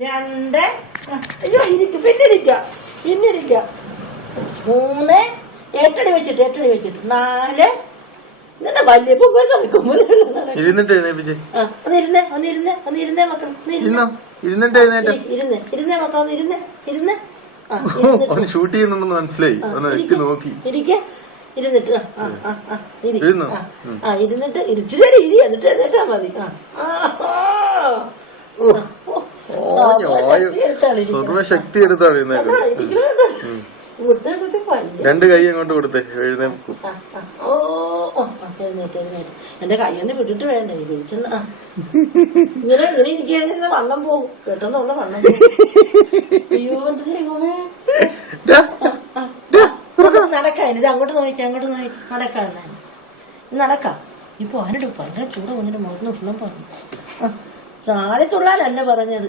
2 അയ്യോ പിന്നിരിക്ക 3 8 വെച്ചിട്ട് 4 ഇന്നെ വലിയ ഇരുന്നിട്ട് എഴുന്നേപ്പിച്ചേ ഒന്നിരുന്നേ മക്കൾ ഇരുന്നേ മക്കൾ ഒന്ന് ഷൂട്ട് ചെയ്യുന്നുണ്ടെന്ന് മനസ്സിലായി ഒന്ന് എത്തി നോക്കി ഇരുന്നിട്ട് ഇരുന്നിട്ട് ഇരിച്ചിരി എന്നിട്ട് എഴുന്നേറ്റാ മതി സർവശക്തി എടുത്താണ് രണ്ട് കൈ അങ്ങോട്ട് കൊടുത്തേ എഴുന്നേക്കും എന്റെ കൈയൊന്ന് വിട്ടിട്ട് വേണ്ടേ വിളിച്ചെണ്ണ ഇങ്ങനെ ഇരിക്കുന്ന വണ്ണം പോകും പെട്ടെന്നുള്ള വണ്ണം പോകും അയ്യോ എന്ത് ചെയ്യുമേ നടക്കാം ഇത് അങ്ങോട്ട് നോക്കാം നടക്കാം ഇപ്പൊ ആരുടെ ഭയങ്കര ചൂട് വന്നിട്ട് മുഖത്തിന് ഉഷ്ണം പറഞ്ഞു ചാടി തുള്ളാനല്ല പറഞ്ഞത്